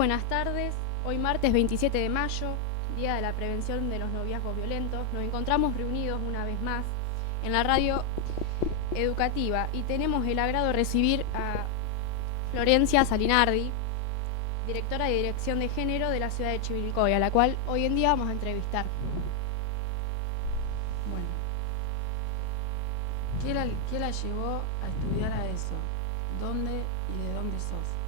buenas tardes. Hoy martes 27 de mayo, Día de la Prevención de los Noviazgos Violentos, nos encontramos reunidos una vez más en la radio educativa y tenemos el agrado de recibir a Florencia Salinardi, directora de Dirección de Género de la ciudad de Chivilcoy, a la cual hoy en día vamos a entrevistar. Bueno, ¿qué la llevó a estudiar a eso? ¿Dónde y de dónde sos?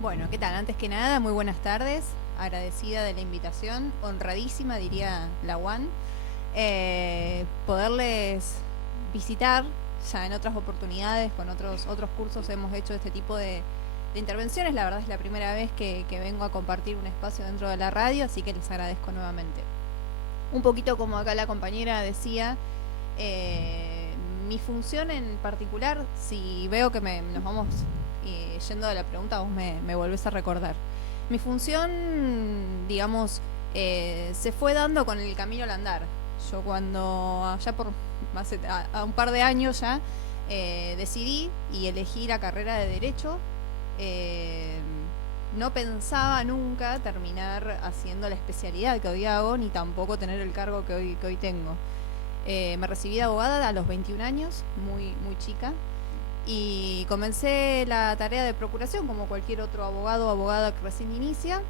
Bueno, ¿qué tal? Antes que nada, muy buenas tardes. Agradecida de la invitación, honradísima, diría la UAN. Poderles visitar, ya en otras oportunidades, con otros cursos hemos hecho este tipo de intervenciones. La verdad es la primera vez que vengo a compartir un espacio dentro de la radio, así que les agradezco nuevamente. Un poquito como acá la compañera decía, mi función en particular, si veo que nos vamos yendo de la pregunta, vos me volvés a recordar. Mi función, digamos, se fue dando con el camino al andar. Yo cuando, ya por a un par de años ya, decidí y elegí la carrera de Derecho, no pensaba nunca terminar haciendo la especialidad que hoy hago, ni tampoco tener el cargo que hoy tengo. Me recibí de abogada a los 21 años, muy chica, y comencé la tarea de procuración como cualquier otro abogado o abogada que recién inicia,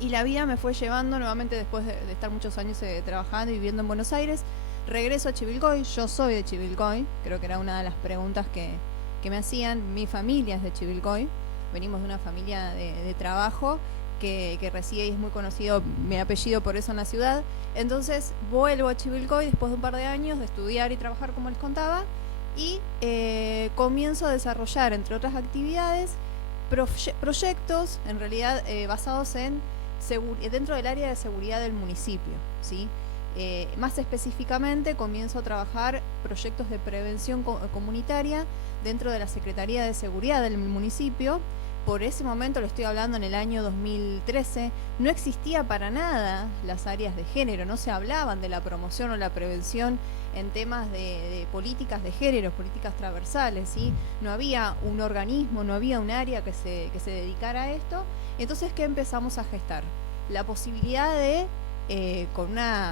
y la vida me fue llevando nuevamente después de estar muchos años trabajando y viviendo en Buenos Aires. Regreso a Chivilcoy, yo soy de Chivilcoy, creo que era una de las preguntas que me hacían. Mi familia es de Chivilcoy, venimos de una familia de trabajo que reside y es muy conocido mi apellido por eso en la ciudad. Entonces vuelvo a Chivilcoy después de un par de años de estudiar y trabajar, como les contaba, y comienzo a desarrollar, entre otras actividades, proyectos en realidad basados en dentro del área de seguridad del municipio, ¿sí? Más específicamente comienzo a trabajar proyectos de prevención comunitaria dentro de la Secretaría de Seguridad del municipio. Por ese momento, le estoy hablando en el año 2013, no existía para nada las áreas de género, no se hablaban de la promoción o la prevención en temas de políticas de género, políticas transversales, ¿sí? No había un organismo, no había un área que se dedicara a esto. Entonces, ¿qué empezamos a gestar? La posibilidad de,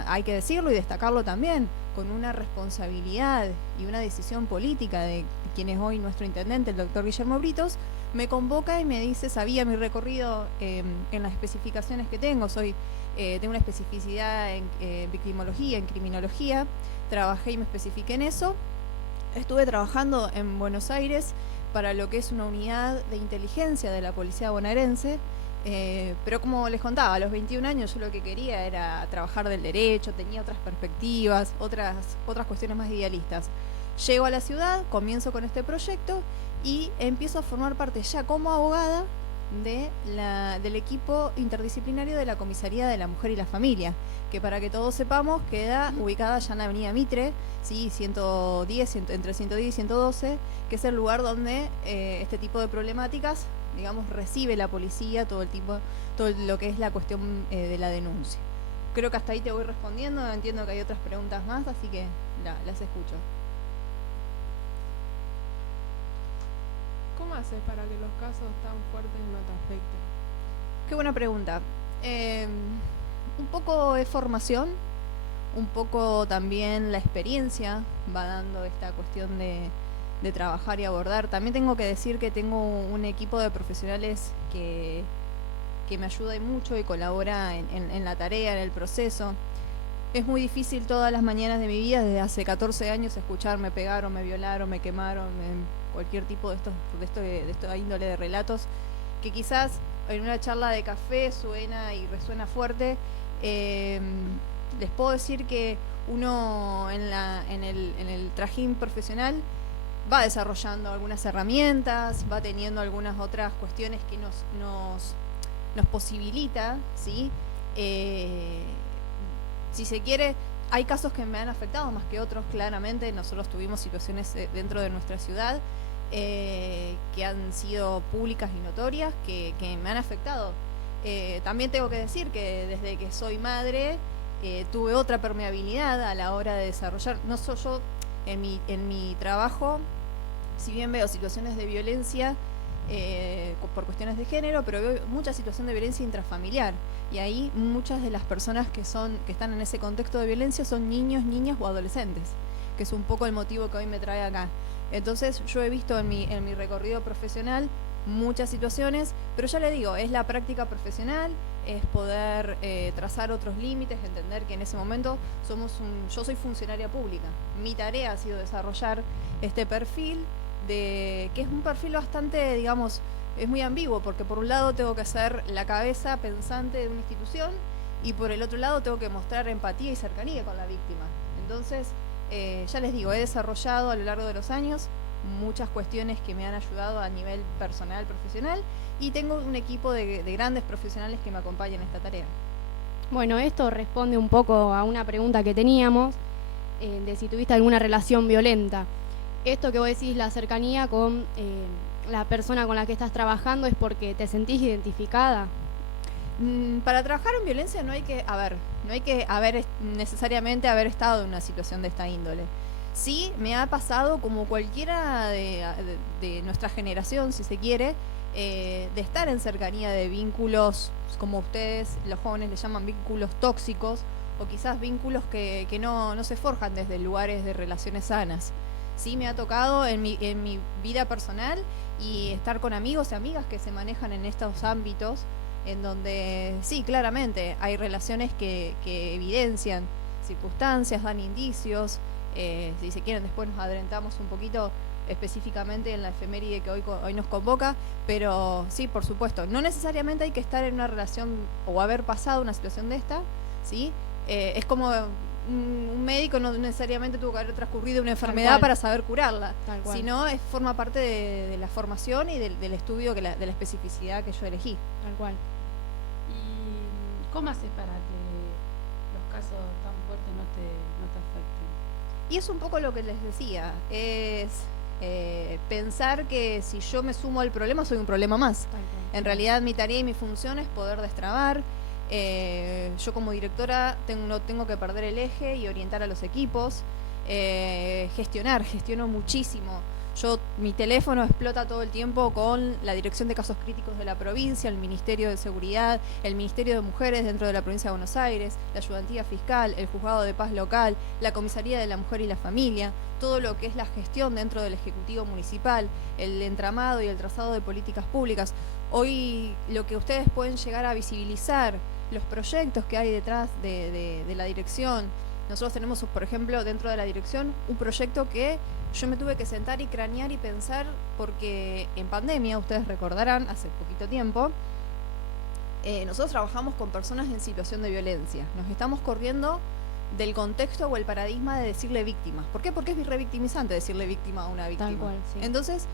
hay que decirlo y destacarlo también, con una responsabilidad y una decisión política de quien es hoy nuestro intendente, el doctor Guillermo Britos, me convoca y me dice, sabía mi recorrido en las especificaciones que tengo, tengo una especificidad en victimología, en criminología, trabajé y me especifiqué en eso. Estuve trabajando en Buenos Aires para lo que es una unidad de inteligencia de la policía bonaerense, pero como les contaba, a los 21 años yo lo que quería era trabajar del derecho, tenía otras perspectivas, otras cuestiones más idealistas. Llego a la ciudad, comienzo con este proyecto y empiezo a formar parte ya como abogada del equipo interdisciplinario de la Comisaría de la Mujer y la Familia, que para que todos sepamos queda ubicada ya en la avenida Mitre, ¿sí? 110, entre 110 y 112, que es el lugar donde este tipo de problemáticas, digamos, recibe la policía todo lo que es la cuestión de la denuncia. Creo que hasta ahí te voy respondiendo, entiendo que hay otras preguntas más, así que las escucho. ¿Cómo haces para que los casos tan fuertes no te afecten? Qué buena pregunta. Un poco de formación, un poco también la experiencia va dando esta cuestión de trabajar y abordar. También tengo que decir que tengo un equipo de profesionales que me ayuda mucho y colabora en la tarea, en el proceso. Es muy difícil todas las mañanas de mi vida, desde hace 14 años, escuchar me pegaron, me violaron, me quemaron, cualquier tipo de esta índole de relatos, que quizás en una charla de café suena y resuena fuerte. Les puedo decir que uno en el trajín profesional va desarrollando algunas herramientas, va teniendo algunas otras cuestiones que nos posibilita, ¿sí? Si se quiere, hay casos que me han afectado más que otros, claramente. Nosotros tuvimos situaciones dentro de nuestra ciudad que han sido públicas y notorias, que me han afectado. También tengo que decir que desde que soy madre tuve otra permeabilidad a la hora de desarrollar. No soy yo en mi trabajo, si bien veo situaciones de violencia, por cuestiones de género, pero veo mucha situación de violencia intrafamiliar. Y ahí muchas de las personas que están en ese contexto de violencia son niños, niñas o adolescentes, que es un poco el motivo que hoy me trae acá. Entonces yo he visto en mi recorrido profesional muchas situaciones, pero ya le digo, es la práctica profesional, es poder trazar otros límites, entender que en ese momento yo soy funcionaria pública. Mi tarea ha sido desarrollar este perfil, que es un perfil bastante, digamos, es muy ambiguo, porque por un lado tengo que ser la cabeza pensante de una institución y por el otro lado tengo que mostrar empatía y cercanía con la víctima. Entonces, ya les digo, he desarrollado a lo largo de los años muchas cuestiones que me han ayudado a nivel personal, profesional, y tengo un equipo de grandes profesionales que me acompañan en esta tarea. Bueno, esto responde un poco a una pregunta que teníamos, de si tuviste alguna relación violenta. Esto que vos decís, la cercanía con la persona con la que estás trabajando, ¿es porque te sentís identificada? Para trabajar en violencia no hay que necesariamente haber estado en una situación de esta índole. Sí, me ha pasado, como cualquiera de nuestra generación, si se quiere, de estar en cercanía de vínculos, como ustedes, los jóvenes le llaman vínculos tóxicos, o quizás vínculos que no se forjan desde lugares de relaciones sanas. Sí, me ha tocado en mi vida personal y estar con amigos y amigas que se manejan en estos ámbitos, en donde sí, claramente hay relaciones que evidencian circunstancias, dan indicios. Si se quieren, después nos adelantamos un poquito específicamente en la efeméride que hoy nos convoca, pero sí, por supuesto, no necesariamente hay que estar en una relación o haber pasado una situación de esta, ¿sí? Es como un médico no necesariamente tuvo que haber transcurrido una enfermedad para saber curarla, sino forma parte de la formación y del estudio, de la especificidad que yo elegí. Tal cual. ¿Y cómo haces para que los casos tan fuertes no te afecten? Y es un poco lo que les decía, es pensar que si yo me sumo al problema soy un problema más. En realidad mi tarea y mi función es poder destrabar. Yo como directora no tengo que perder el eje y orientar a los equipos, gestiono muchísimo. Mi teléfono explota todo el tiempo con la Dirección de Casos Críticos de la provincia, el Ministerio de Seguridad, el Ministerio de Mujeres dentro de la provincia de Buenos Aires, la Ayudantía Fiscal, el Juzgado de Paz Local, la Comisaría de la Mujer y la Familia, todo lo que es la gestión dentro del Ejecutivo Municipal, el entramado y el trazado de políticas públicas. Hoy lo que ustedes pueden llegar a visibilizar, los proyectos que hay detrás de la dirección. Nosotros tenemos, por ejemplo, dentro de la dirección, un proyecto que yo me tuve que sentar y cranear y pensar, porque en pandemia, ustedes recordarán, hace poquito tiempo, nosotros trabajamos con personas en situación de violencia. Nos estamos corriendo del contexto o el paradigma de decirle víctimas. ¿Por qué? Porque es revictimizante decirle víctima a una víctima. Tal cual, sí. Entonces,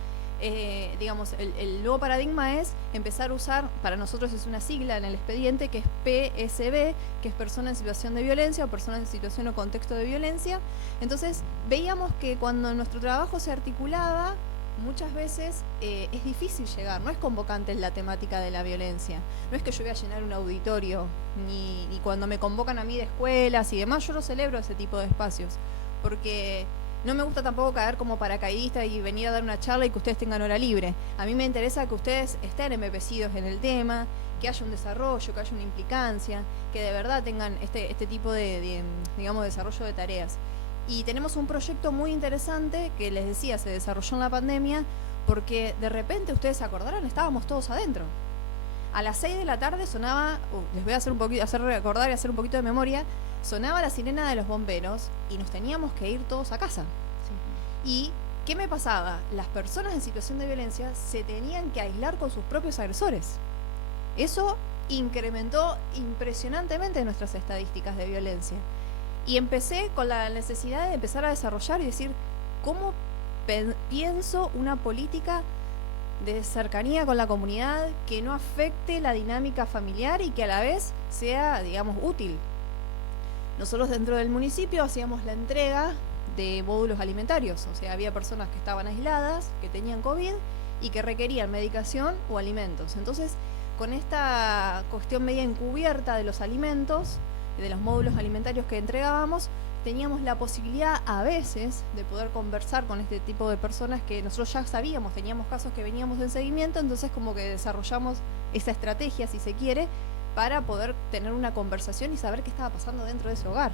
digamos, el nuevo paradigma es empezar a usar, para nosotros es una sigla en el expediente, que es PSV, que es persona en situación de violencia o persona en situación o contexto de violencia. Entonces veíamos que cuando nuestro trabajo se articulaba, muchas veces es difícil llegar, no es convocante la temática de la violencia, no es que yo voy a llenar un auditorio, ni cuando me convocan a mí de escuelas y demás, yo no celebro ese tipo de espacios, porque no me gusta tampoco caer como paracaidista y venir a dar una charla y que ustedes tengan hora libre. A mí me interesa que ustedes estén embebecidos en el tema, que haya un desarrollo, que haya una implicancia, que de verdad tengan este tipo de digamos, desarrollo de tareas. Y tenemos un proyecto muy interesante que les decía, se desarrolló en la pandemia, porque de repente, ustedes se acordaron, estábamos todos adentro. A las 6 de la tarde sonaba, les voy a hacer recordar y hacer un poquito de memoria, sonaba la sirena de los bomberos y nos teníamos que ir todos a casa. Sí. ¿Y qué me pasaba? Las personas en situación de violencia se tenían que aislar con sus propios agresores. Eso incrementó impresionantemente nuestras estadísticas de violencia. Y empecé con la necesidad de empezar a desarrollar y decir, ¿cómo pienso una política de cercanía con la comunidad que no afecte la dinámica familiar y que a la vez sea, digamos, útil? Nosotros dentro del municipio hacíamos la entrega de módulos alimentarios, o sea, había personas que estaban aisladas, que tenían COVID y que requerían medicación o alimentos. Entonces, con esta cuestión media encubierta de los alimentos, de los módulos alimentarios que entregábamos, teníamos la posibilidad a veces de poder conversar con este tipo de personas que nosotros ya sabíamos, teníamos casos que veníamos en seguimiento, entonces como que desarrollamos esa estrategia, si se quiere, para poder tener una conversación y saber qué estaba pasando dentro de ese hogar.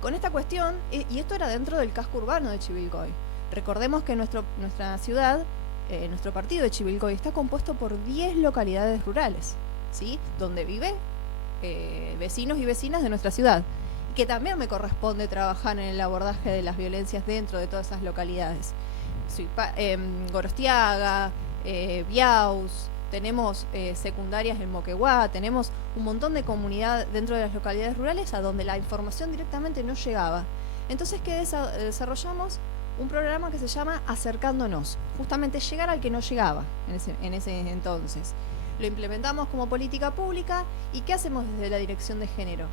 Con esta cuestión, y esto era dentro del casco urbano de Chivilcoy, recordemos que nuestra ciudad, nuestro partido de Chivilcoy está compuesto por 10 localidades rurales, ¿sí? Donde viven vecinos y vecinas de nuestra ciudad, y que también me corresponde trabajar en el abordaje de las violencias dentro de todas esas localidades. Gorostiaga, Biaus, tenemos secundarias en Moquegua, tenemos un montón de comunidad dentro de las localidades rurales a donde la información directamente no llegaba. Entonces, ¿qué desarrollamos? Un programa que se llama Acercándonos, justamente llegar al que no llegaba en ese entonces. Lo implementamos como política pública. ¿Y qué hacemos desde la Dirección de Género?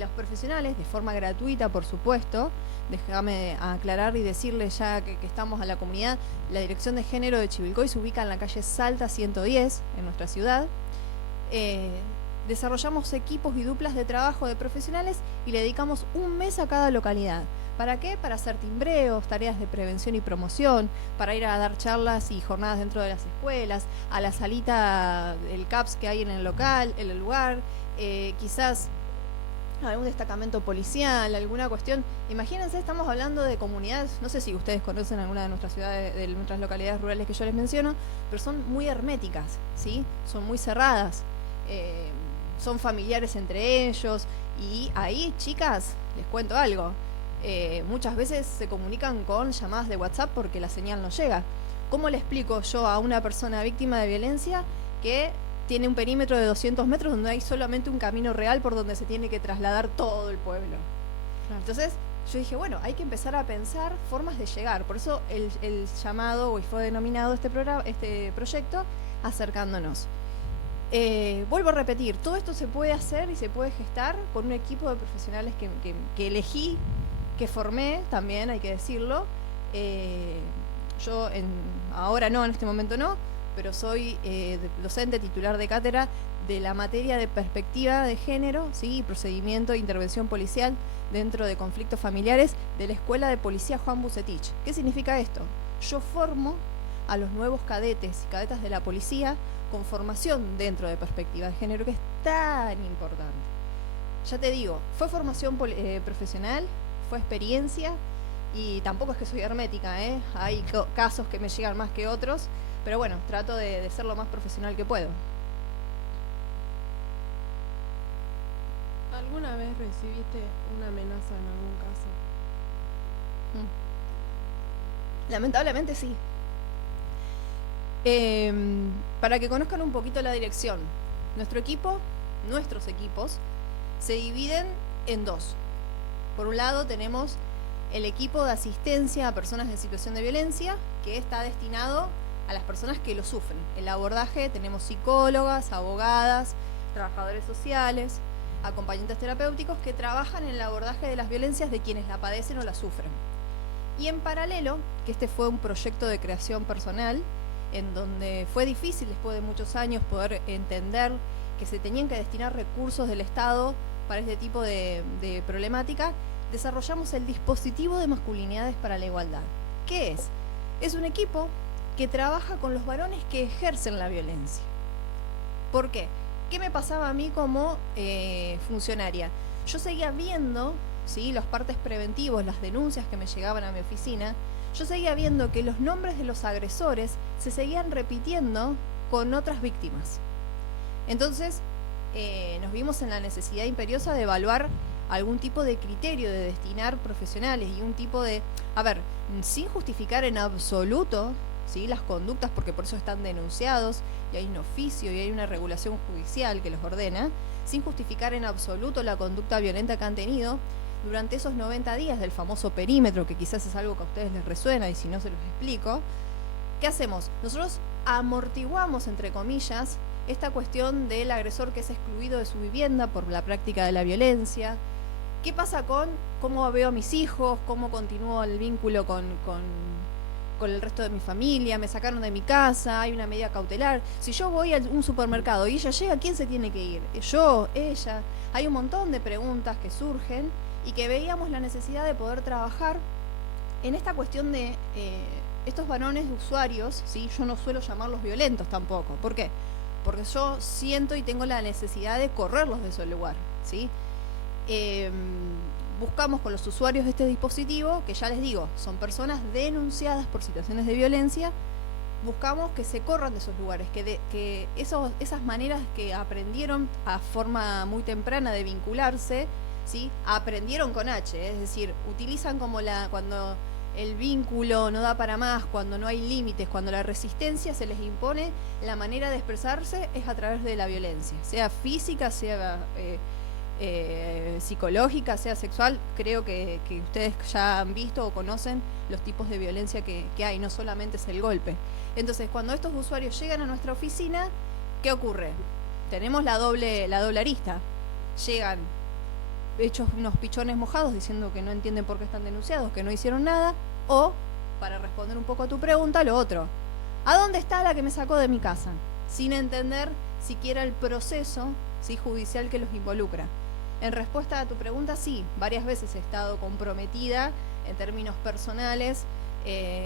Los profesionales, de forma gratuita, por supuesto, déjame aclarar y decirle ya que estamos a la comunidad, la Dirección de Género de Chivilcoy se ubica en la calle Salta 110, en nuestra ciudad. Desarrollamos equipos y duplas de trabajo de profesionales y le dedicamos un mes a cada localidad. ¿Para qué? Para hacer timbreos, tareas de prevención y promoción, para ir a dar charlas y jornadas dentro de las escuelas, a la salita del CAPS que hay en el local, en el lugar, quizás algún destacamento policial, alguna cuestión. Imagínense, estamos hablando de comunidades, no sé si ustedes conocen alguna de nuestras ciudades, de nuestras localidades rurales que yo les menciono, pero son muy herméticas, ¿sí? Son muy cerradas, son familiares entre ellos, y ahí, chicas, les cuento algo. Muchas veces se comunican con llamadas de WhatsApp porque la señal no llega. ¿Cómo le explico yo a una persona víctima de violencia que tiene un perímetro de 200 metros donde hay solamente un camino real por donde se tiene que trasladar todo el pueblo? Claro. Entonces yo dije, bueno, hay que empezar a pensar formas de llegar. Por eso el llamado, y fue denominado este proyecto, Acercándonos. Vuelvo a repetir, todo esto se puede hacer y se puede gestar con un equipo de profesionales que elegí, que formé también, hay que decirlo. Yo ahora no, en este momento no, pero soy docente titular de cátedra de la materia de perspectiva de género, ¿sí? Y procedimiento e intervención policial dentro de conflictos familiares de la Escuela de Policía Juan Bucetich. ¿Qué significa esto? Yo formo a los nuevos cadetes y cadetas de la policía con formación dentro de perspectiva de género, que es tan importante. Ya te digo, fue formación profesional, fue experiencia, y tampoco es que soy hermética, ¿eh? Hay casos que me llegan más que otros, pero bueno, trato de ser lo más profesional que puedo. ¿Alguna vez recibiste una amenaza en algún caso? Lamentablemente sí. Para que conozcan un poquito la dirección, nuestros equipos, se dividen en dos. Por un lado tenemos el equipo de asistencia a personas en situación de violencia, que está destinado a las personas que lo sufren. El abordaje, tenemos psicólogas, abogadas, trabajadores sociales, acompañantes terapéuticos que trabajan en el abordaje de las violencias de quienes la padecen o la sufren. Y en paralelo, que este fue un proyecto de creación personal, en donde fue difícil después de muchos años poder entender que se tenían que destinar recursos del Estado para este tipo de problemática, desarrollamos el dispositivo de masculinidades para la igualdad. ¿Qué es? Es un equipo que trabaja con los varones que ejercen la violencia. ¿Por qué? ¿Qué me pasaba a mí como funcionaria? Yo seguía viendo, ¿sí?, los partes preventivos, las denuncias que me llegaban a mi oficina. Yo seguía viendo que los nombres de los agresores se seguían repitiendo con otras víctimas. Entonces, nos vimos en la necesidad imperiosa de evaluar algún tipo de criterio, de destinar profesionales y un tipo de... sin justificar en absoluto, ¿sí?, las conductas, porque por eso están denunciados, y hay un oficio y hay una regulación judicial que los ordena, sin justificar en absoluto la conducta violenta que han tenido, durante esos 90 días del famoso perímetro, que quizás es algo que a ustedes les resuena y si no se los explico, ¿qué hacemos? Nosotros amortiguamos, entre comillas, esta cuestión del agresor que es excluido de su vivienda por la práctica de la violencia. ¿Qué pasa con cómo veo a mis hijos? ¿Cómo continúo el vínculo con el resto de mi familia? Me sacaron de mi casa, hay una medida cautelar. Si yo voy a un supermercado y ella llega, ¿quién se tiene que ir? ¿Yo? ¿Ella? Hay un montón de preguntas que surgen y que veíamos la necesidad de poder trabajar en esta cuestión de estos varones usuarios, ¿sí? Yo no suelo llamarlos violentos tampoco. ¿Por qué? Porque yo siento y tengo la necesidad de correrlos de ese lugar, ¿sí? Buscamos con los usuarios de este dispositivo, que ya les digo, son personas denunciadas por situaciones de violencia, buscamos que se corran de esos lugares, que esas maneras que aprendieron a forma muy temprana de vincularse, ¿sí? Aprendieron con H, es decir, utilizan como cuando el vínculo no da para más, cuando no hay límites, cuando la resistencia se les impone, la manera de expresarse es a través de la violencia, sea física, sea psicológica, sea sexual. Creo que ustedes ya han visto o conocen los tipos de violencia que hay, no solamente es el golpe. Entonces, cuando estos usuarios llegan a nuestra oficina, ¿qué ocurre? Tenemos la doble arista. Llegan hechos unos pichones mojados diciendo que no entienden por qué están denunciados, que no hicieron nada, o, para responder un poco a tu pregunta, lo otro. ¿A dónde está la que me sacó de mi casa? Sin entender siquiera el proceso, ¿sí?, judicial que los involucra. En respuesta a tu pregunta, sí, varias veces he estado comprometida en términos personales.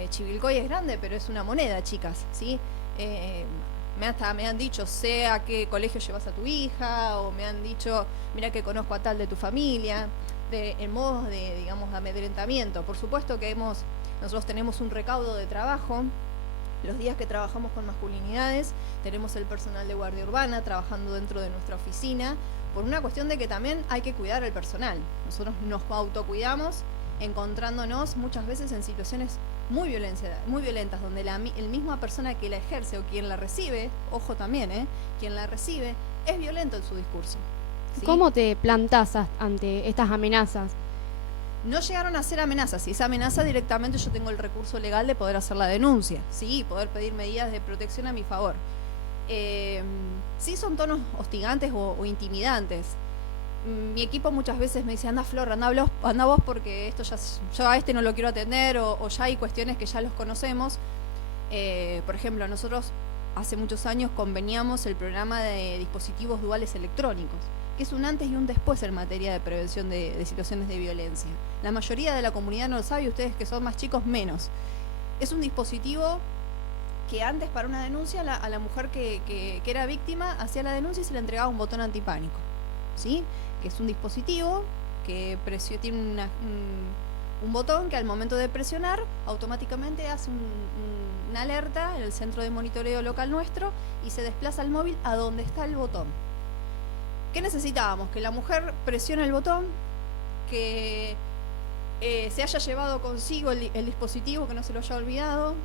Chivilcoy es grande, pero es una moneda, chicas, ¿sí? Me han dicho, sé a qué colegio llevas a tu hija, o me han dicho, mira que conozco a tal de tu familia, en modos de, digamos, de amedrentamiento. Por supuesto que nosotros tenemos un recaudo de trabajo. Los días que trabajamos con masculinidades, tenemos el personal de guardia urbana trabajando dentro de nuestra oficina, por una cuestión de que también hay que cuidar al personal. Nosotros nos autocuidamos, encontrándonos muchas veces en situaciones muy violentas, donde la misma persona que la ejerce o quien la recibe, ojo también, quien la recibe, es violento en su discurso, ¿sí? ¿Cómo te plantás ante estas amenazas? No llegaron a ser amenazas. Si es amenaza, directamente yo tengo el recurso legal de poder hacer la denuncia, ¿sí? Poder pedir medidas de protección a mi favor. Sí son tonos hostigantes o intimidantes. Mi equipo muchas veces me dice, anda Flor, anda vos porque esto yo a este no lo quiero atender, o ya hay cuestiones que ya los conocemos. Por ejemplo, nosotros hace muchos años conveniamos el programa de dispositivos duales electrónicos, que es un antes y un después en materia de prevención de situaciones de violencia. La mayoría de la comunidad no lo sabe, ustedes que son más chicos menos. Es un dispositivo que antes, para una denuncia, a la mujer que era víctima hacía la denuncia y se le entregaba un botón antipánico, ¿sí? Que es un dispositivo que tiene un botón que al momento de presionar automáticamente hace una alerta en el centro de monitoreo local nuestro y se desplaza el móvil a donde está el botón. ¿Qué necesitábamos? Que la mujer presione el botón, que se haya llevado consigo el dispositivo, que no se lo haya olvidado.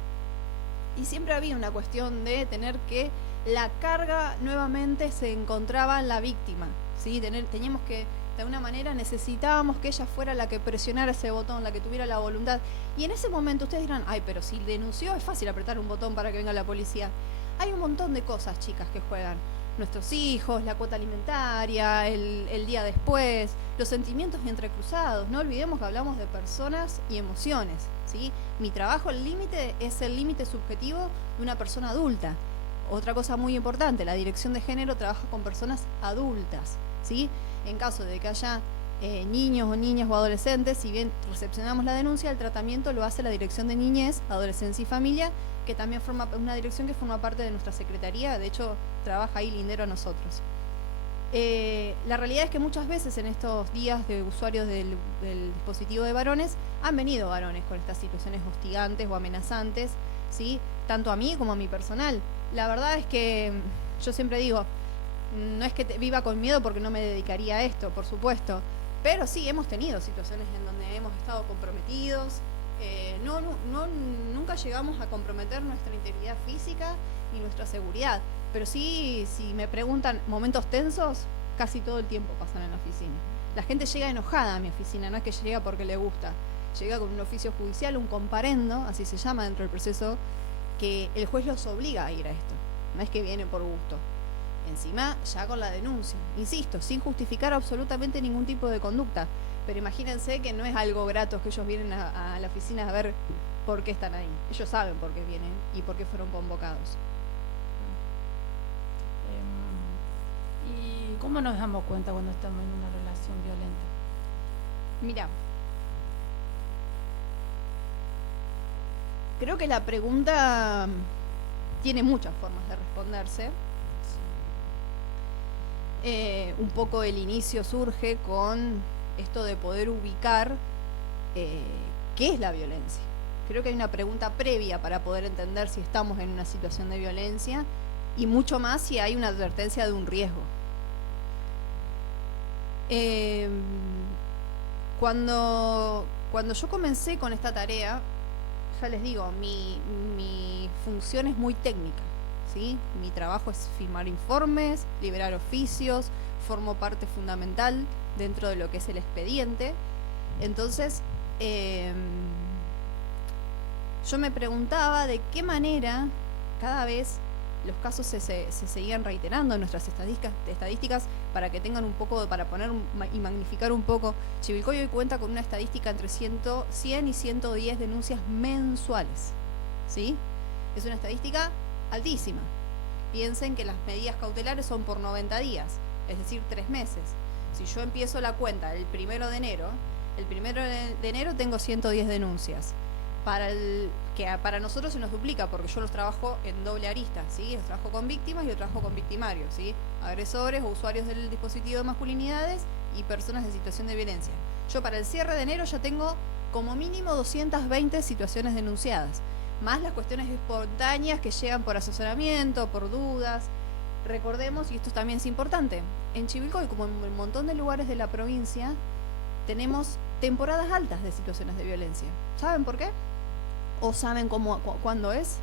Y siempre había una cuestión de tener que la carga nuevamente se encontraba en la víctima, ¿sí? Teníamos que, de alguna manera, necesitábamos que ella fuera la que presionara ese botón, la que tuviera la voluntad. Y en ese momento ustedes dirán, ay, pero si denunció es fácil apretar un botón para que venga la policía. Hay un montón de cosas, chicas, que juegan. Nuestros hijos, la cuota alimentaria, el día después, los sentimientos entrecruzados. No olvidemos que hablamos de personas y emociones, ¿sí? Mi trabajo, el límite, es el límite subjetivo de una persona adulta. Otra cosa muy importante, la dirección de género trabaja con personas adultas, ¿sí? En caso de que haya niños o niñas o adolescentes, si bien recepcionamos la denuncia, el tratamiento lo hace la Dirección de Niñez, Adolescencia y Familia, que también forma una dirección que forma parte de nuestra secretaría. De hecho, trabaja ahí lindero a nosotros. La realidad es que muchas veces en estos días de usuarios del dispositivo de varones, han venido varones con estas situaciones hostigantes o amenazantes, ¿sí? Tanto a mí como a mi personal. La verdad es que yo siempre digo, no es que viva con miedo porque no me dedicaría a esto, por supuesto, pero sí hemos tenido situaciones en donde hemos estado comprometidos. Nunca llegamos a comprometer nuestra integridad física ni nuestra seguridad, pero sí, si me preguntan momentos tensos, casi todo el tiempo pasan en la oficina. La gente llega enojada a mi oficina, no es que llega porque le gusta, llega con un oficio judicial, un comparendo, así se llama dentro del proceso, que el juez los obliga a ir a esto, no es que vienen por gusto. Encima, ya con la denuncia, insisto, sin justificar absolutamente ningún tipo de conducta. Pero imagínense que no es algo grato que ellos vienen a la oficina a ver por qué están ahí. Ellos saben por qué vienen y por qué fueron convocados. ¿Y cómo nos damos cuenta cuando estamos en una relación violenta? Mira, creo que la pregunta tiene muchas formas de responderse. Un poco el inicio surge con esto de poder ubicar qué es la violencia. Creo que hay una pregunta previa para poder entender si estamos en una situación de violencia y mucho más si hay una advertencia de un riesgo. Cuando yo comencé con esta tarea, ya les digo, mi función es muy técnica, ¿sí? Mi trabajo es firmar informes, liberar oficios, formo parte fundamental dentro de lo que es el expediente. Entonces, yo me preguntaba de qué manera cada vez los casos se seguían reiterando en nuestras estadísticas para que tengan un poco, para poner y magnificar un poco. Chivilcoy hoy cuenta con una estadística entre 100 y 110 denuncias mensuales, ¿sí? Es una estadística altísima. Piensen que las medidas cautelares son por 90 días, es decir, 3 meses. Si yo empiezo la cuenta el 1 de enero, tengo 110 denuncias. Para nosotros se nos duplica porque yo los trabajo en doble arista, ¿sí? Los trabajo con víctimas y los trabajo con victimarios, ¿sí? Agresores o usuarios del dispositivo de masculinidades y personas en situación de violencia. Yo para el cierre de enero ya tengo como mínimo 220 situaciones denunciadas, más las cuestiones espontáneas que llegan por asesoramiento, por dudas. Recordemos, y esto también es importante, en Chivilcoy, como en un montón de lugares de la provincia, tenemos temporadas altas de situaciones de violencia. ¿Saben por qué? ¿O saben cuándo es?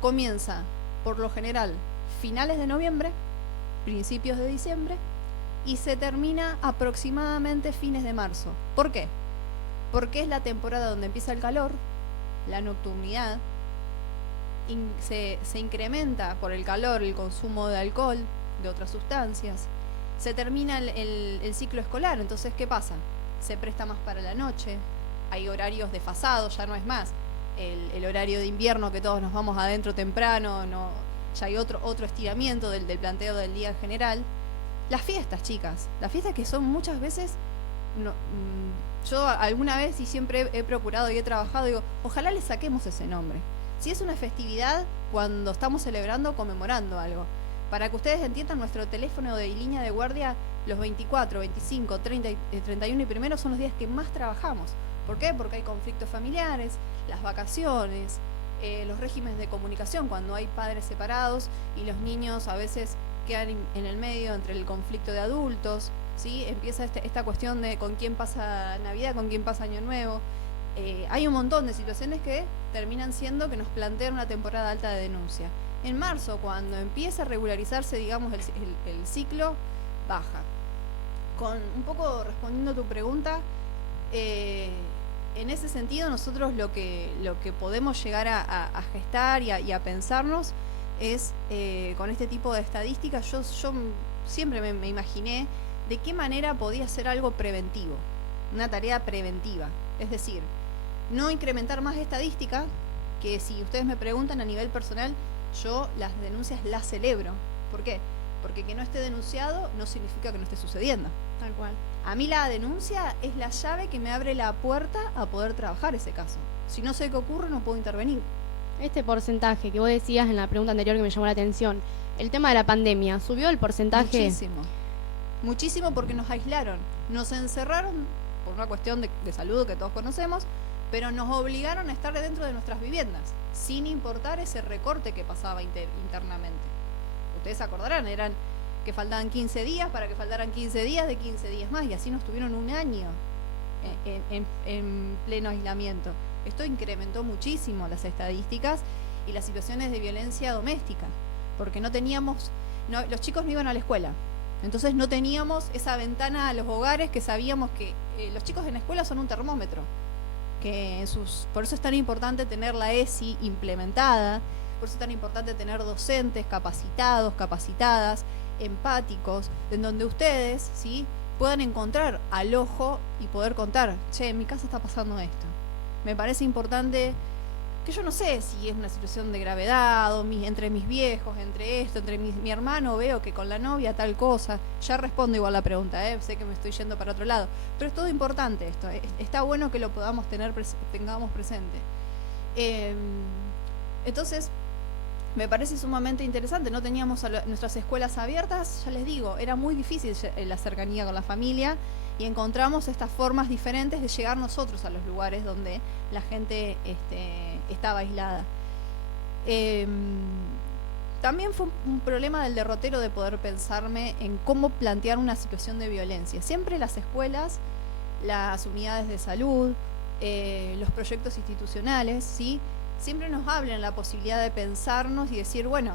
Comienza, por lo general, finales de noviembre, principios de diciembre, y se termina aproximadamente fines de marzo. ¿Por qué? Porque es la temporada donde empieza el calor, la nocturnidad, se incrementa por el calor el consumo de alcohol, de otras sustancias, se termina el ciclo escolar. Entonces, ¿qué pasa? Se presta más para la noche, hay horarios desfasados, ya no es más el horario de invierno que todos nos vamos adentro temprano, ya hay otro estiramiento del planteo del día en general. Las fiestas, chicas, las fiestas que son muchas veces, yo alguna vez y siempre he procurado y he trabajado, digo, ojalá le saquemos ese nombre. Si es una festividad, cuando estamos celebrando, conmemorando algo. Para que ustedes entiendan, nuestro teléfono de línea de guardia, los 24, 25, 30, 31 y primero son los días que más trabajamos. ¿Por qué? Porque hay conflictos familiares, las vacaciones, los regímenes de comunicación, cuando hay padres separados y los niños a veces quedan en el medio entre el conflicto de adultos, ¿sí? Empieza esta cuestión de con quién pasa Navidad, con quién pasa Año Nuevo. Hay un montón de situaciones que terminan siendo que nos plantean una temporada alta de denuncia. En marzo, cuando empieza a regularizarse, digamos, el ciclo, baja. Un poco respondiendo a tu pregunta, en ese sentido nosotros lo que podemos llegar a gestar y a pensarnos es, con este tipo de estadísticas, yo siempre me imaginé de qué manera podía ser algo preventivo, una tarea preventiva. Es decir, no incrementar más estadística, que si ustedes me preguntan a nivel personal, yo las denuncias las celebro. ¿Por qué? Porque que no esté denunciado no significa que no esté sucediendo. Tal cual. A mí la denuncia es la llave que me abre la puerta a poder trabajar ese caso. Si no sé qué ocurre, no puedo intervenir. Este porcentaje que vos decías en la pregunta anterior que me llamó la atención, el tema de la pandemia, ¿subió el porcentaje? Muchísimo. Muchísimo, porque nos aislaron. Nos encerraron por una cuestión de salud que todos conocemos, pero nos obligaron a estar dentro de nuestras viviendas, sin importar ese recorte que pasaba internamente. Ustedes se acordarán, eran que faltaban 15 días para que faltaran 15 días de 15 días más, y así nos tuvieron un año en pleno aislamiento. Esto incrementó muchísimo las estadísticas y las situaciones de violencia doméstica, porque los chicos no iban a la escuela, entonces no teníamos esa ventana a los hogares que sabíamos que los chicos en la escuela son un termómetro, por eso es tan importante tener la ESI implementada, por eso es tan importante tener docentes capacitados, capacitadas, empáticos, en donde ustedes, ¿sí?, puedan encontrar al ojo y poder contar, che, en mi casa está pasando esto. Me parece importante que yo no sé si es una situación de gravedad, o entre mis viejos, entre esto, entre mi hermano, veo que con la novia tal cosa. Ya respondo igual la pregunta, sé que me estoy yendo para otro lado, pero es todo importante esto, está bueno que lo podamos tengamos presente. Entonces, me parece sumamente interesante. No teníamos nuestras escuelas abiertas, ya les digo, era muy difícil la cercanía con la familia, y encontramos estas formas diferentes de llegar nosotros a los lugares donde la gente estaba aislada. También fue un problema del derrotero de poder pensarme en cómo plantear una situación de violencia. Siempre las escuelas, las unidades de salud, los proyectos institucionales, ¿sí?, siempre nos hablan la posibilidad de pensarnos y decir, bueno,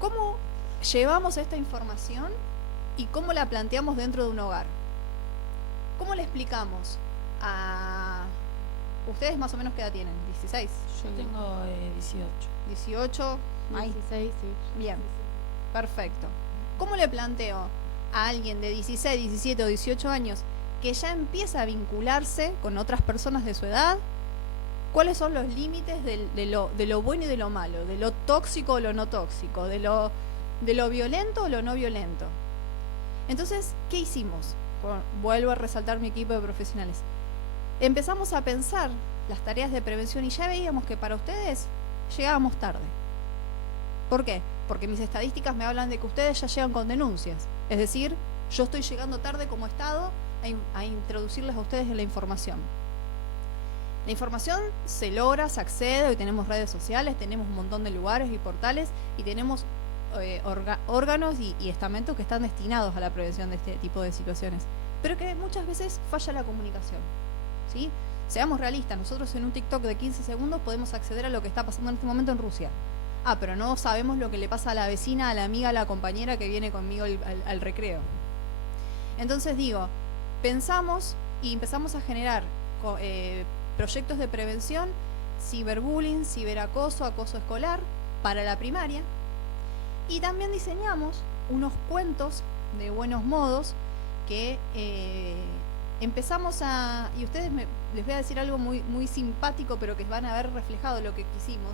¿cómo llevamos esta información y cómo la planteamos dentro de un hogar? ¿Cómo le explicamos a... ¿Ustedes más o menos qué edad tienen? ¿16? Yo tengo 18. 18, May. 16, sí. Bien, perfecto. ¿Cómo le planteo a alguien de 16, 17 o 18 años que ya empieza a vincularse con otras personas de su edad? ¿Cuáles son los límites de lo bueno y de lo malo? ¿De lo tóxico o lo no tóxico? ¿De lo violento o lo no violento? Entonces, ¿qué hicimos? Vuelvo a resaltar mi equipo de profesionales. Empezamos a pensar las tareas de prevención y ya veíamos que para ustedes llegábamos tarde. ¿Por qué? Porque mis estadísticas me hablan de que ustedes ya llegan con denuncias. Es decir, yo estoy llegando tarde como Estado a introducirles a ustedes en la información. La información se logra, se accede, hoy tenemos redes sociales, tenemos un montón de lugares y portales, y tenemos órganos y estamentos que están destinados a la prevención de este tipo de situaciones, pero que muchas veces falla la comunicación, ¿sí? Seamos realistas, nosotros en un TikTok de 15 segundos podemos acceder a lo que está pasando en este momento en Rusia. Pero no sabemos lo que le pasa a la vecina, a la amiga, a la compañera que viene conmigo al recreo. Entonces digo, pensamos y empezamos a generar proyectos de prevención, ciberbullying, ciberacoso, acoso escolar para la primaria. Y también diseñamos unos cuentos de buenos modos que empezamos a... Y ustedes les voy a decir algo muy, muy simpático, pero que van a ver reflejado lo que quisimos.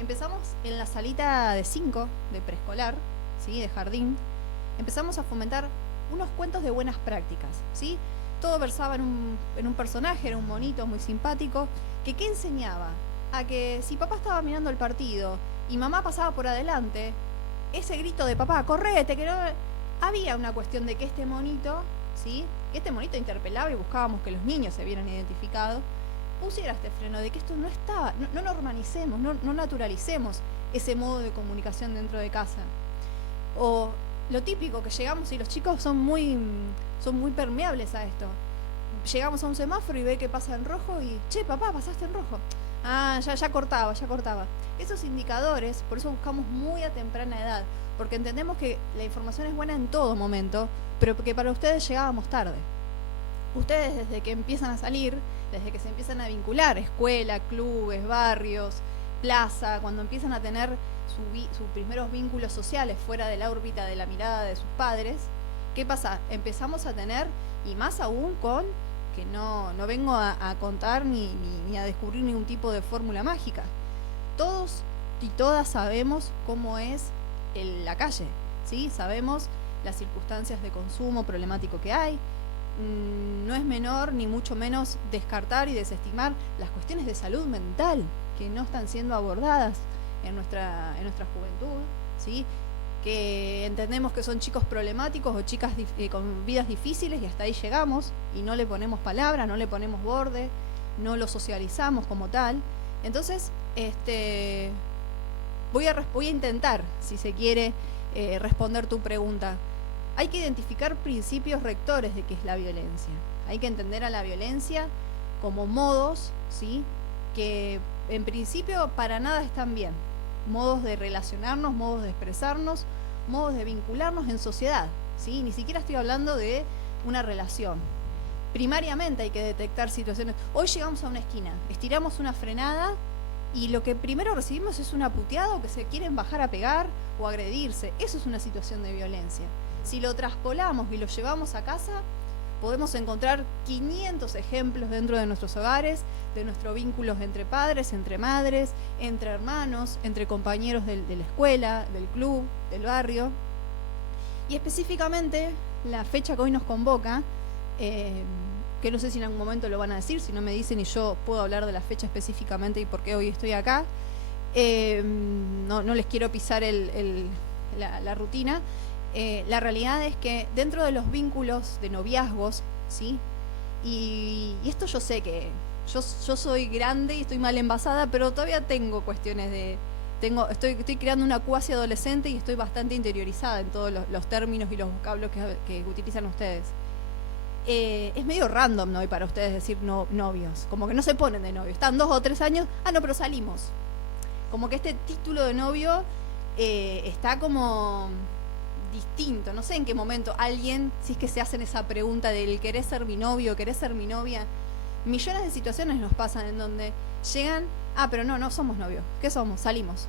Empezamos en la salita de 5 de preescolar, ¿sí?, de jardín. Empezamos a fomentar unos cuentos de buenas prácticas, ¿sí? Todo versaba en un personaje, era un monito muy simpático, ¿qué enseñaba? A que si papá estaba mirando el partido y mamá pasaba por adelante, ese grito de papá, correte, que no... Había una cuestión de que este monito, ¿sí?, que este monito interpelaba y buscábamos que los niños se vieran identificados, pusiera este freno de que esto no estaba, no normalicemos, no naturalicemos ese modo de comunicación dentro de casa. O lo típico, que llegamos y los chicos son muy permeables a esto. Llegamos a un semáforo y ve que pasa en rojo y, che, papá, pasaste en rojo. Ya cortaba. Esos indicadores, por eso buscamos muy a temprana edad, porque entendemos que la información es buena en todo momento, pero que para ustedes llegábamos tarde. Ustedes desde que empiezan a salir, desde que se empiezan a vincular, escuela, clubes, barrios, plaza, cuando empiezan a tener sus primeros vínculos sociales fuera de la órbita de la mirada de sus padres, ¿qué pasa? Empezamos a tener, y más aún con, que no vengo a contar ni a descubrir ningún tipo de fórmula mágica. Todos y todas sabemos cómo es la calle, ¿sí? Sabemos las circunstancias de consumo problemático que hay. No es menor ni mucho menos descartar y desestimar las cuestiones de salud mental que no están siendo abordadas en nuestra juventud, ¿sí? Que entendemos que son chicos problemáticos o chicas con vidas difíciles, y hasta ahí llegamos y no le ponemos palabra, no le ponemos borde, no lo socializamos como tal. Entonces, voy a intentar, si se quiere, responder tu pregunta. Hay que identificar principios rectores de qué es la violencia. Hay que entender a la violencia como modos, ¿sí?, que en principio para nada están bien. Modos de relacionarnos, modos de expresarnos, modos de vincularnos en sociedad, ¿sí? Ni siquiera estoy hablando de una relación. Primariamente hay que detectar situaciones. Hoy llegamos a una esquina, estiramos una frenada y lo que primero recibimos es una puteada, o que se quieren bajar a pegar o agredirse. Eso es una situación de violencia. Si lo traspolamos y lo llevamos a casa, podemos encontrar 500 ejemplos dentro de nuestros hogares, de nuestros vínculos entre padres, entre madres, entre hermanos, entre compañeros de la escuela, del club, del barrio. Y específicamente la fecha que hoy nos convoca, que no sé si en algún momento lo van a decir, si no me dicen y yo puedo hablar de la fecha específicamente y por qué hoy estoy acá. No les quiero pisar la rutina. La realidad es que dentro de los vínculos de noviazgos, ¿sí? Y esto yo sé que yo soy grande y estoy mal envasada, pero todavía tengo cuestiones de... Estoy creando una cuasi adolescente y estoy bastante interiorizada en todos los términos y los vocablos que utilizan ustedes. Es medio random, ¿no? Y para ustedes decir novios, como que no se ponen de novio, están 2 o 3 años, no, pero salimos. Como que este título de novio está como distinto, no sé en qué momento alguien, si es que se hacen esa pregunta del ¿querés ser mi novio, querés ser mi novia? Millones de situaciones nos pasan en donde llegan, pero no somos novios, ¿qué somos? Salimos.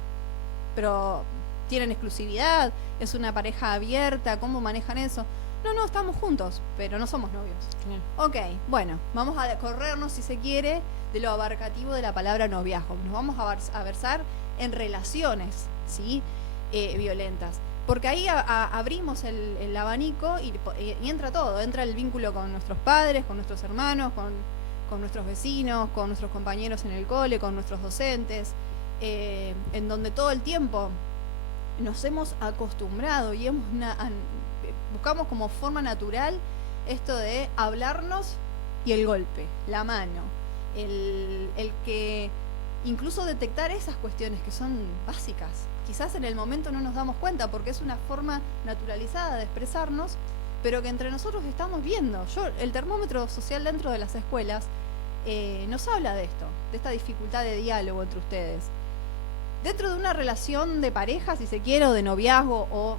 Pero ¿tienen exclusividad? ¿Es una pareja abierta? ¿Cómo manejan eso? No, estamos juntos, pero no somos novios. Claro. Ok, bueno, vamos a corrernos, si se quiere, de lo abarcativo de la palabra noviazgo. Nos vamos a versar en relaciones, ¿sí? Violentas. Porque ahí abrimos el abanico y entra todo. Entra el vínculo con nuestros padres, con nuestros hermanos, con nuestros vecinos, con nuestros compañeros en el cole, con nuestros docentes, en donde todo el tiempo nos hemos acostumbrado y buscamos como forma natural esto de hablarnos y el golpe, la mano, el que incluso detectar esas cuestiones que son básicas. Quizás en el momento no nos damos cuenta porque es una forma naturalizada de expresarnos, pero que entre nosotros estamos viendo. El termómetro social dentro de las escuelas nos habla de esto, de esta dificultad de diálogo entre ustedes. Dentro de una relación de pareja, si se quiere, o de noviazgo, o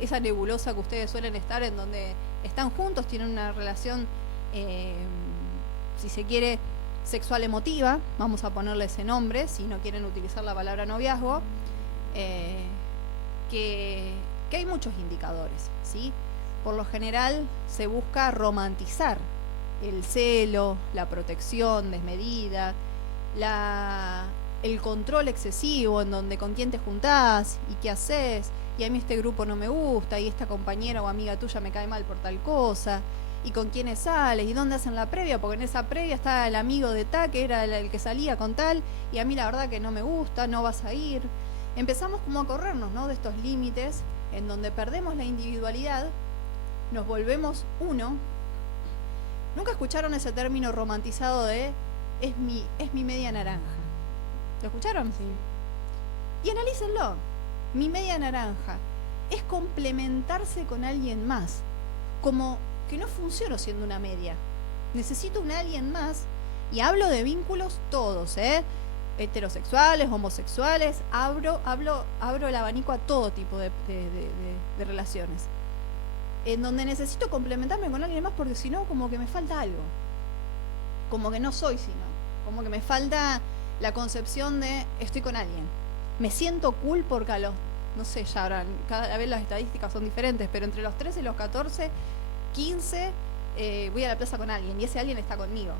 esa nebulosa que ustedes suelen estar, en donde están juntos, tienen una relación, si se quiere, sexual emotiva, vamos a ponerle ese nombre, si no quieren utilizar la palabra noviazgo, que hay muchos indicadores, ¿sí? Por lo general se busca romantizar el celo, la protección desmedida, el control excesivo, en donde con quién te juntás y qué haces, y a mí este grupo no me gusta, y esta compañera o amiga tuya me cae mal por tal cosa, y con quiénes sales, y dónde hacen la previa, porque en esa previa está el amigo de tal, que era el que salía con tal, y a mí la verdad que no me gusta, no vas a ir. Empezamos como a corrernos, ¿no?, de estos límites, en donde perdemos la individualidad, nos volvemos uno. ¿Nunca escucharon ese término romantizado de es mi media naranja? ¿Lo escucharon? Sí. Y analícenlo. Mi media naranja es complementarse con alguien más, como que no funciono siendo una media. Necesito un alguien más, y hablo de vínculos todos, heterosexuales, homosexuales, abro el abanico a todo tipo de relaciones, en donde necesito complementarme con alguien más, porque si no, como que me falta algo, como que no soy sino, como que me falta la concepción de estoy con alguien. Me siento cool porque no sé, ya ahora cada vez las estadísticas son diferentes, pero entre los 13 y los 14, 15, voy a la plaza con alguien y ese alguien está conmigo.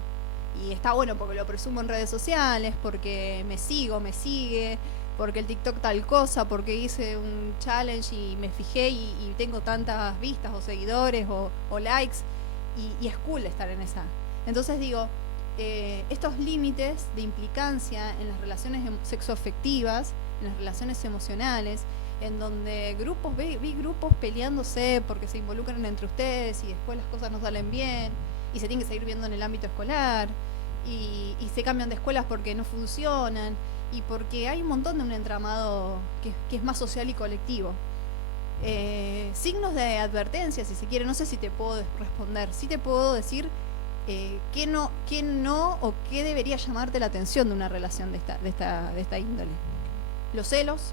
Y está bueno porque lo presumo en redes sociales, porque me sigue, porque el TikTok tal cosa, porque hice un challenge y me fijé y tengo tantas vistas o seguidores o likes, y es cool estar en esa. Entonces digo, estos límites de implicancia en las relaciones sexoafectivas, en las relaciones emocionales, en donde vi grupos peleándose porque se involucran entre ustedes y después las cosas no salen bien y se tienen que seguir viendo en el ámbito escolar y se cambian de escuelas porque no funcionan y porque hay un montón de un entramado que es más social y colectivo. Signos de advertencia, si se quiere, no sé si te puedo responder, sí te puedo decir qué no o qué debería llamarte la atención de una relación de esta índole. Los celos,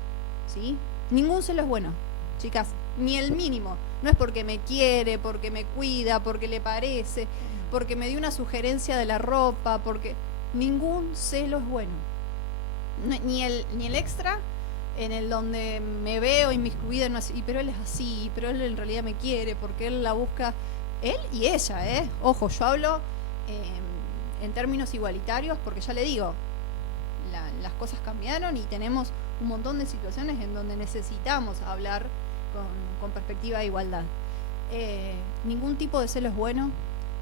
¿sí? Ningún celo es bueno, chicas, ni el mínimo. No es porque me quiere, porque me cuida, porque le parece, porque me dio una sugerencia de la ropa, porque ningún celo es bueno. Ni el extra, en el donde me veo inmiscuida en pero él es así, pero él en realidad me quiere, porque él la busca Él y ella, Ojo, yo hablo en términos igualitarios porque ya le digo, las cosas cambiaron y tenemos un montón de situaciones en donde necesitamos hablar con perspectiva de igualdad. Ningún tipo de celo es bueno.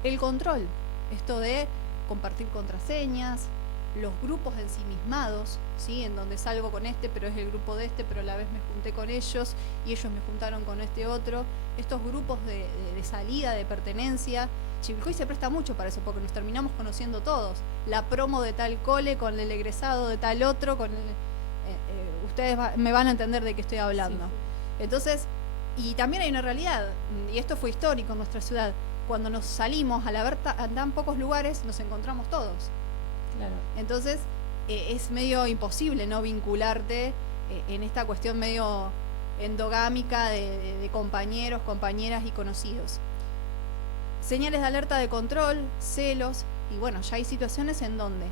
El control, esto de compartir contraseñas, los grupos ensimismados, ¿sí? En donde salgo con este, pero es el grupo de este, pero a la vez me junté con ellos y ellos me juntaron con este otro. Estos grupos de salida, de pertenencia. Chivilcoy se presta mucho para eso porque nos terminamos conociendo todos. La promo de tal cole con el egresado de tal otro, ustedes me van a entender de qué estoy hablando. Sí. Entonces, y también hay una realidad, y esto fue histórico en nuestra ciudad, cuando nos salimos, al haber tan pocos lugares, nos encontramos todos. Claro. Entonces, es medio imposible no vincularte en esta cuestión medio endogámica de compañeros, compañeras y conocidos. Señales de alerta de control, celos, y bueno, ya hay situaciones en donde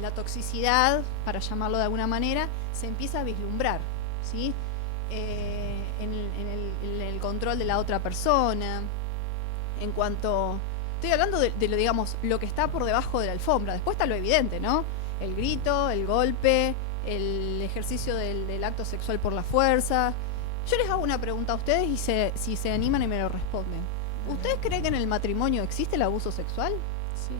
la toxicidad, para llamarlo de alguna manera, se empieza a vislumbrar, ¿sí? En el control de la otra persona, en cuanto... Estoy hablando de lo, digamos, lo que está por debajo de la alfombra. Después está lo evidente, ¿no? El grito, el golpe, el ejercicio del acto sexual por la fuerza. Yo les hago una pregunta a ustedes y si se animan y me lo responden. ¿Ustedes creen que en el matrimonio existe el abuso sexual? Sí.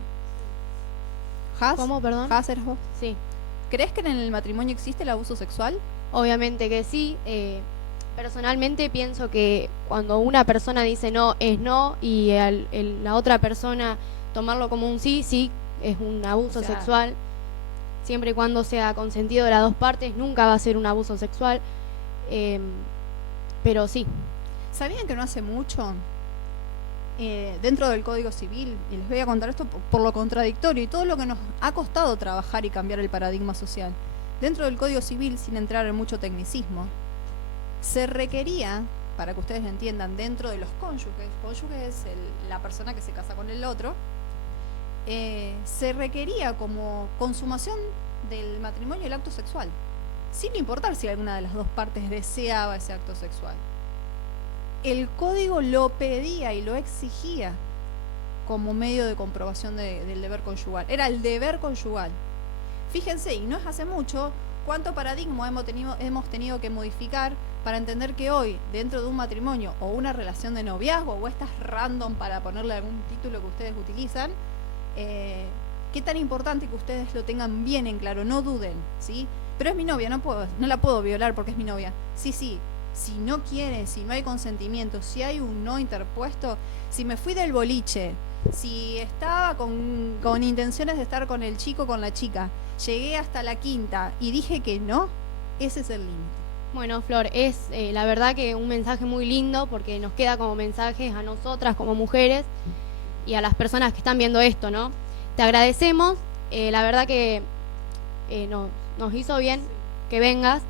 ¿Has? ¿Cómo, perdón? ¿Has, eres vos? Sí, ¿Crees que en el matrimonio existe el abuso sexual? obviamente que sí. Personalmente pienso que cuando una persona dice no, es no, y la otra persona tomarlo como un sí, sí, es un abuso sexual. Siempre y cuando sea consentido de las dos partes, nunca va a ser un abuso sexual. Pero sí. ¿Sabían que no hace mucho, dentro del Código Civil, y les voy a contar esto por lo contradictorio y todo lo que nos ha costado trabajar y cambiar el paradigma social, dentro del Código Civil, sin entrar en mucho tecnicismo, se requería, para que ustedes entiendan, dentro de los cónyuges es la persona que se casa con el otro, se requería como consumación del matrimonio el acto sexual, sin importar si alguna de las dos partes deseaba ese acto sexual. El código lo pedía y lo exigía como medio de comprobación del deber conyugal. Era el deber conyugal. Fíjense, y no es hace mucho, cuánto paradigma hemos tenido que modificar para entender que hoy, dentro de un matrimonio o una relación de noviazgo o estas random, para ponerle algún título que ustedes utilizan, qué tan importante que ustedes lo tengan bien en claro, no duden, ¿sí? Pero es mi novia, no la puedo violar porque es mi novia. Sí, si no quiere, si no hay consentimiento, si hay un no interpuesto, si me fui del boliche, si estaba con intenciones de estar con el chico, con la chica, llegué hasta la quinta y dije que no, ese es el límite. Bueno, Flor, es la verdad que un mensaje muy lindo porque nos queda como mensajes a nosotras como mujeres y a las personas que están viendo esto, ¿no? Te agradecemos, la verdad que nos hizo bien que vengas.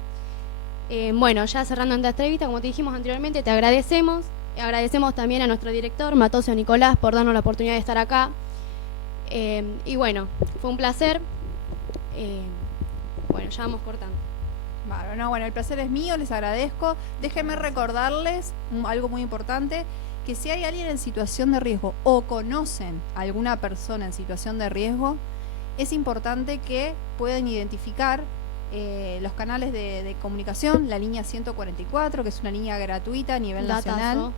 Bueno, ya cerrando esta entrevista, como te dijimos anteriormente, te agradecemos. Agradecemos también a nuestro director, Matosio Nicolás, por darnos la oportunidad de estar acá. Y bueno, fue un placer. Bueno, ya vamos cortando. Bueno, el placer es mío, les agradezco. Déjenme recordarles algo muy importante, que si hay alguien en situación de riesgo o conocen a alguna persona en situación de riesgo, es importante que puedan identificar los canales de comunicación, la línea 144, que es una línea gratuita a nivel nacional,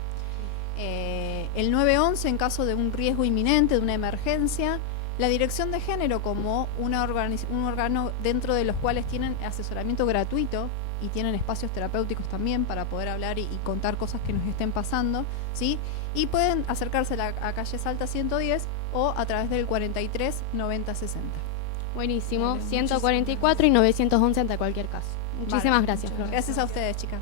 el 911 en caso de un riesgo inminente, de una emergencia, la Dirección de Género como un órgano dentro de los cuales tienen asesoramiento gratuito y tienen espacios terapéuticos también para poder hablar y contar cosas que nos estén pasando, ¿sí? Y pueden acercarse a calle Salta 110 o a través del 43 90 60. Buenísimo, 144 y 911 ante cualquier caso. Muchísimas gracias, Flor. Gracias a ustedes, chicas.